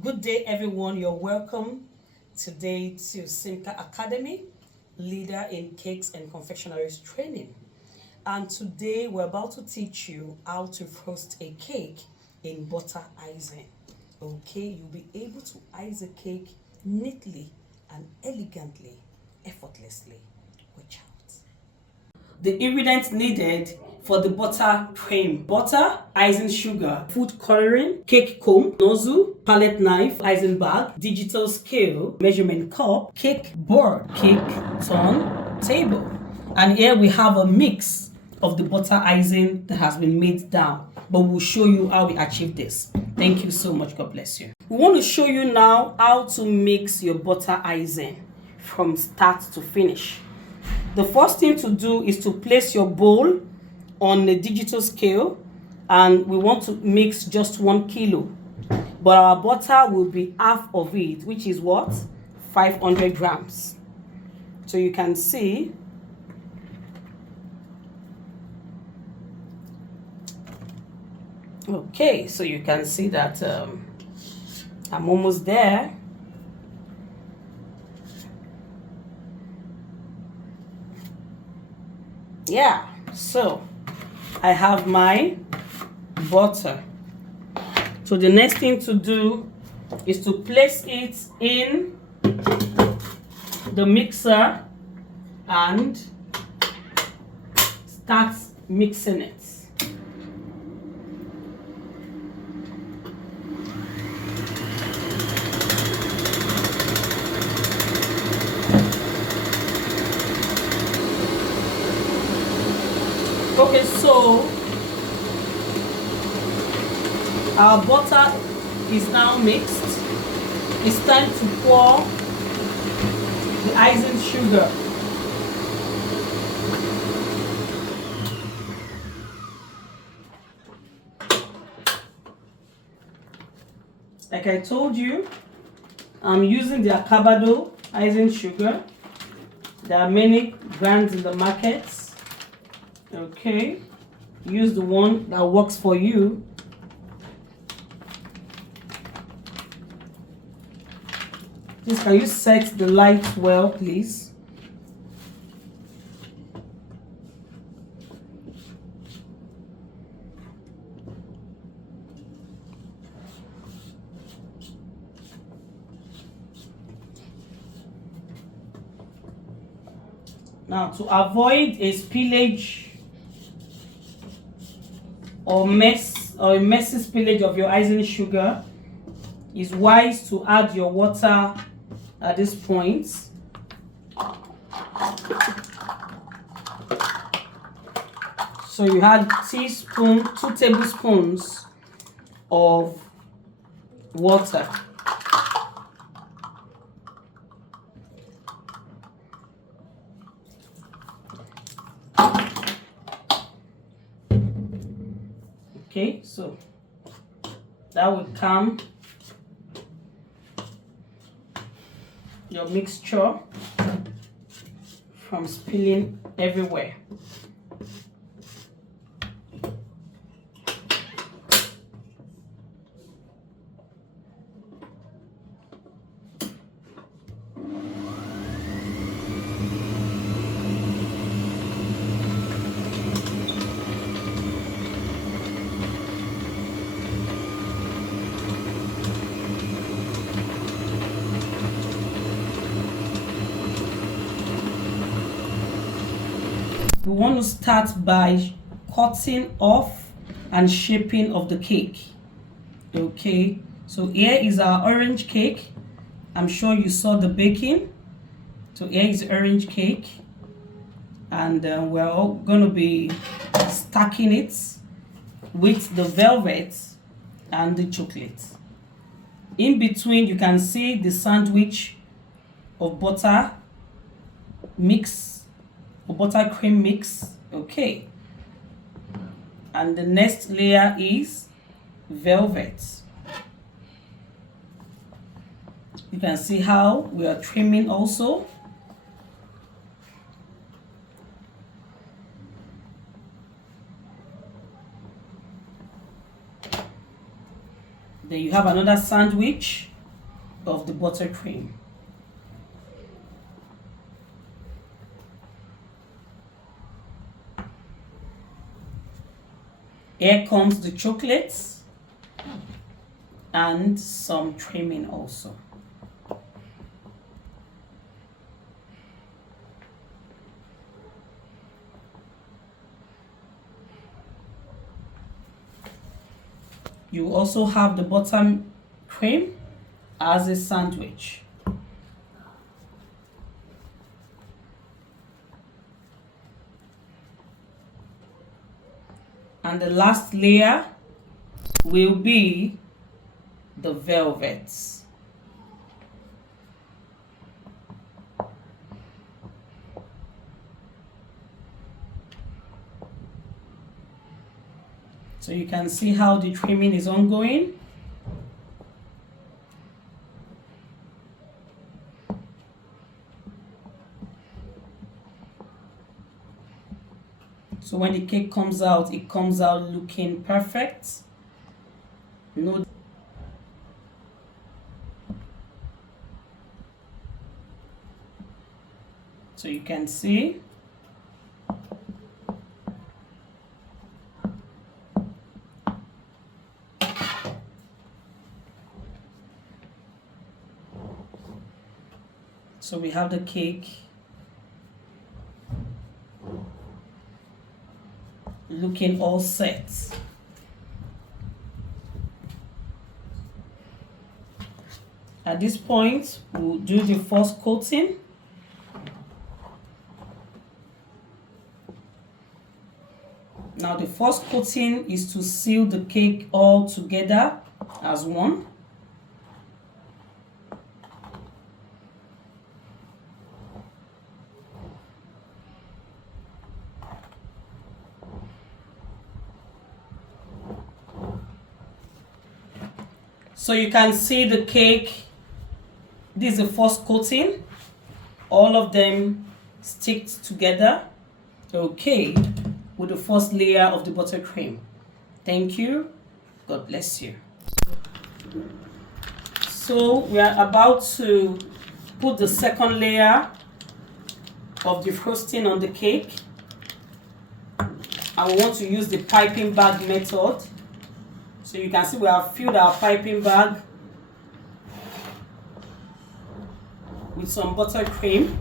Good day, everyone. You're welcome today to Simchah Academy, leader in cakes and confectionaries training. And today we're about to teach you how to roast a cake in butter icing. Okay, you'll be able to ice a cake neatly and elegantly, effortlessly. Watch out. The ingredients needed for the butter cream: butter, icing sugar, food coloring, cake comb, nozzle, palette knife, icing bag, digital scale, measurement cup, cake board, cake turntable. And here we have a mix of the butter icing that has been made down, but we'll show you how we achieve this. Thank you so much. God bless you. We want to show you now how to mix your butter icing from start to finish. The first thing to do is to place your bowl on a digital scale, and we want to mix just 1 kilo, but our butter will be half of it, which is what? 500 grams. So you can see so you can see that I'm almost there. Yeah, so I have my butter. So the next thing to do is to place it in the mixer and start mixing it. Okay, so our butter is now mixed. It's time to pour the icing sugar. Like I told you, I'm using the Acabado icing sugar. There are many brands in the markets. Okay, use the one that works for you. Please, can you set the light well, please? Now, to avoid a spillage or a messy spillage of your icing sugar, it's wise to add your water at this point. So you add 2 tablespoons of water. Okay, so that will calm your mixture from spilling everywhere. We want to start by cutting off and shaping of the cake. Okay, so here is our orange cake. I'm sure you saw the baking. So here is orange cake, and we're all going to be stacking it with the velvet and the chocolate. In between, you can see the sandwich of butter mix, or butter cream mix. Okay, and the next layer is velvet. You can see how we are trimming also. Then you have another sandwich of the buttercream. Here comes the chocolates and some trimming also. You also have the buttercream as a sandwich. And the last layer will be the velvets. So you can see how the trimming is ongoing. So when the cake comes out, it comes out looking perfect. No. So you can see. So we have the cake looking all set. At this point, we'll do the first coating. Now the first coating is to seal the cake all together as one. So you can see the cake, this is the first coating, all of them stick together, okay, with the first layer of the buttercream. Thank you, God bless you. So we are about to put the second layer of the frosting on the cake, and we want to use the piping bag method. So you can see we have filled our piping bag with some buttercream.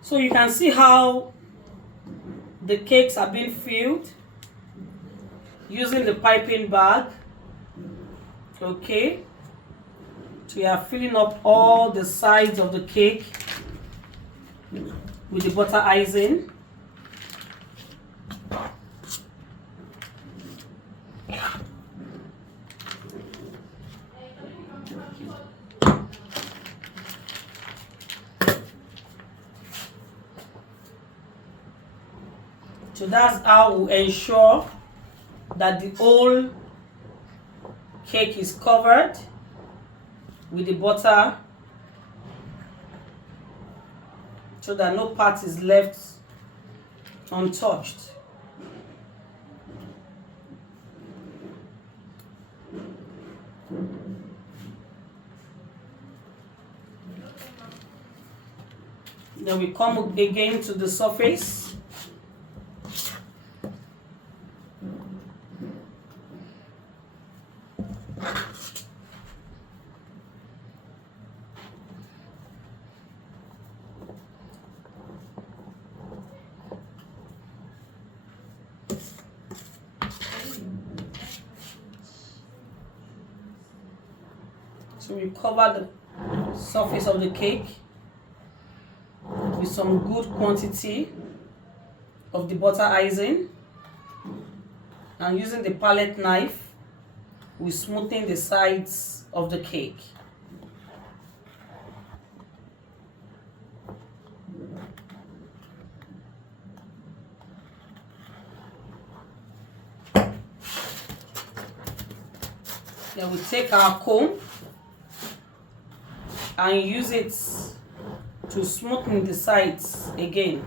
So you can see how the cakes are being filled using the piping bag. Okay. So we are filling up all the sides of the cake with the butter icing. So that's how we ensure that the whole cake is covered with the butter, so that no part is left untouched. Then we come again to the surface. So we cover the surface of the cake with some good quantity of the butter icing, and using the palette knife, we smoothen the sides of the cake. Then we take our comb and use it to smoothen the sides again.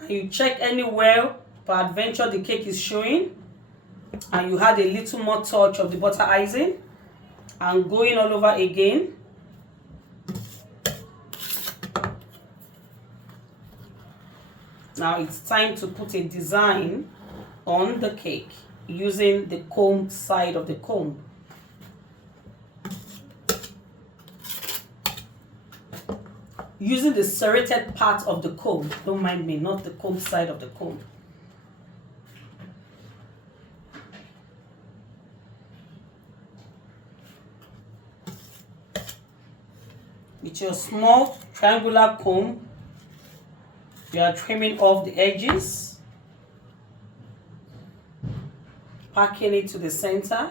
And you check anywhere peradventure the cake is showing and you had a little more touch of the butter icing, and going all over again. Now it's time to put a design on the cake using the comb side of the comb. Using the serrated part of the comb, don't mind me, not the comb side of the comb. With your small triangular comb, you are trimming off the edges, packing it to the center.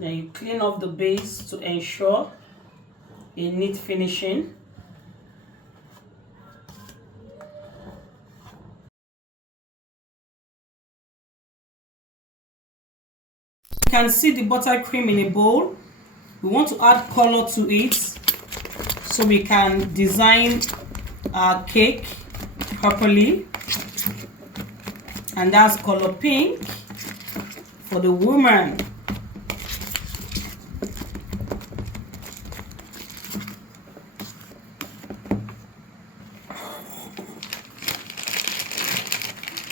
Then you clean off the base to ensure a neat finishing. You can see the buttercream in a bowl. We want to add color to it so we can design our cake properly. And that's color pink for the woman.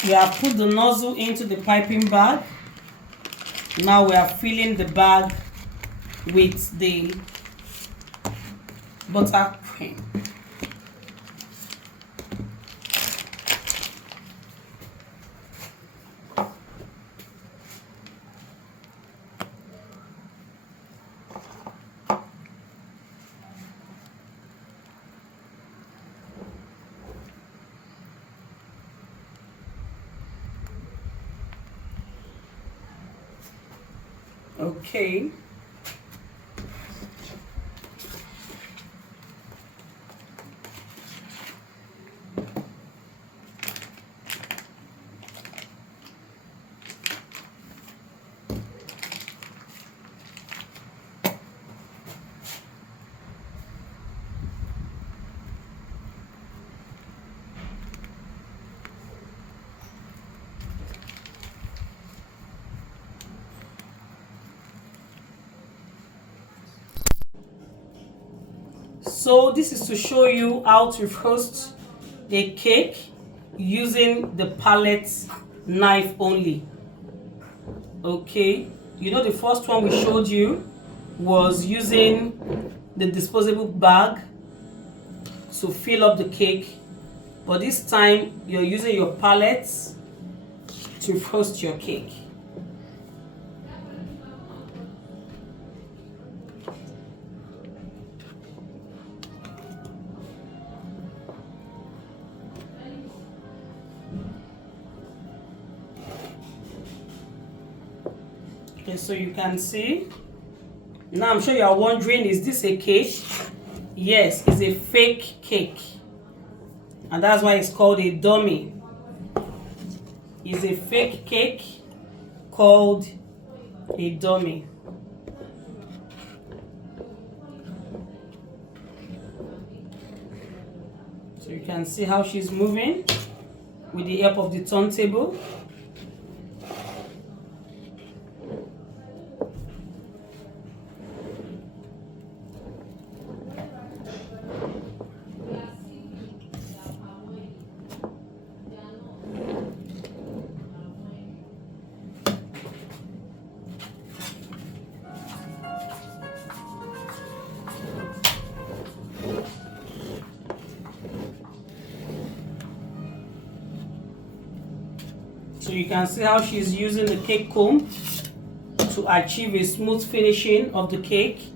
We have put the nozzle into the piping bag. Now we are filling the bag with the buttercream. Okay. So this is to show you how to roast a cake using the palette knife only. Okay, you know the first one we showed you was using the disposable bag to fill up the cake, but this time you're using your palettes to roast your cake. Okay, so you can see. Now I'm sure you are wondering, is this a cake? Yes, it's a fake cake. And that's why it's called a dummy. It's a fake cake called a dummy. So you can see how she's moving with the help of the turntable. So you can see how she's using the cake comb to achieve a smooth finishing of the cake.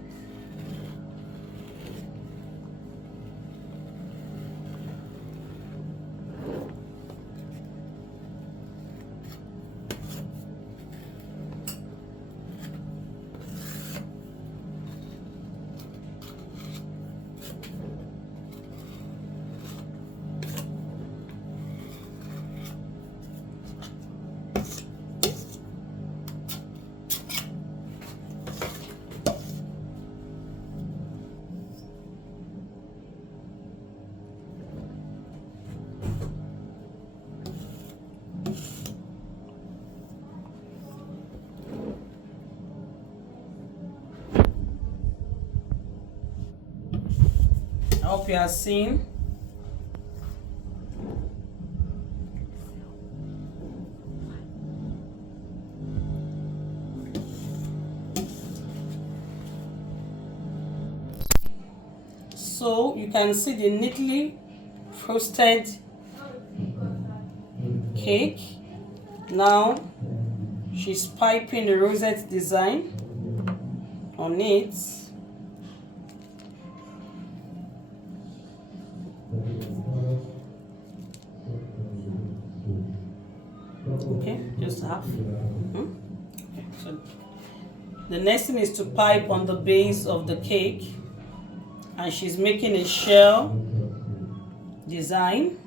I hope you are seeing. So you can see the neatly frosted cake. Now she's piping the rosette design on it. Okay, just half. Okay, so the next thing is to pipe on the base of the cake, and she's making a shell design.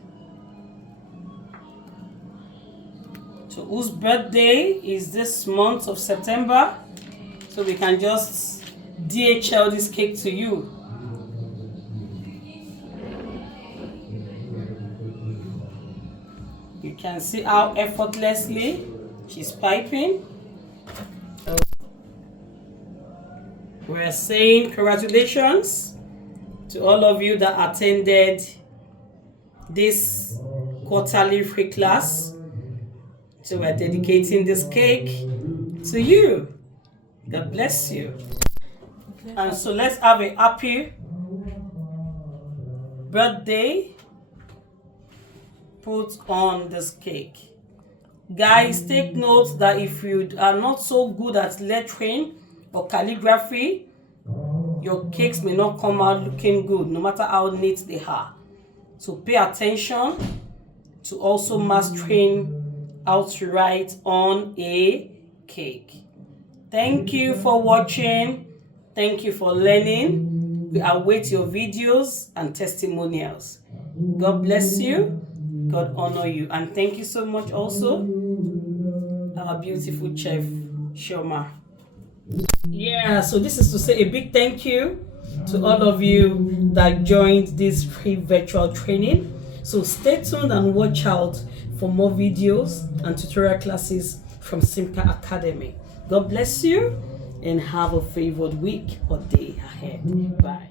So whose birthday is this month of September? So we can just DHL this cake to you. You can see how effortlessly she's piping. We're saying congratulations to all of you that attended this quarterly free class. So we're dedicating this cake to you. God bless you. And so let's have a happy birthday put on this cake. Guys, take note that if you are not so good at lettering or calligraphy, your cakes may not come out looking good, no matter how neat they are. So pay attention to also mastering how to write on a cake. Thank you for watching. Thank you for learning. We await your videos and testimonials. God bless you. God honor you. And thank you so much also, our beautiful chef, Shoma. Yeah, so this is to say a big thank you to all of you that joined this free virtual training. So stay tuned and watch out for more videos and tutorial classes from Simchah Academy. God bless you and have a favored week or day ahead. Bye.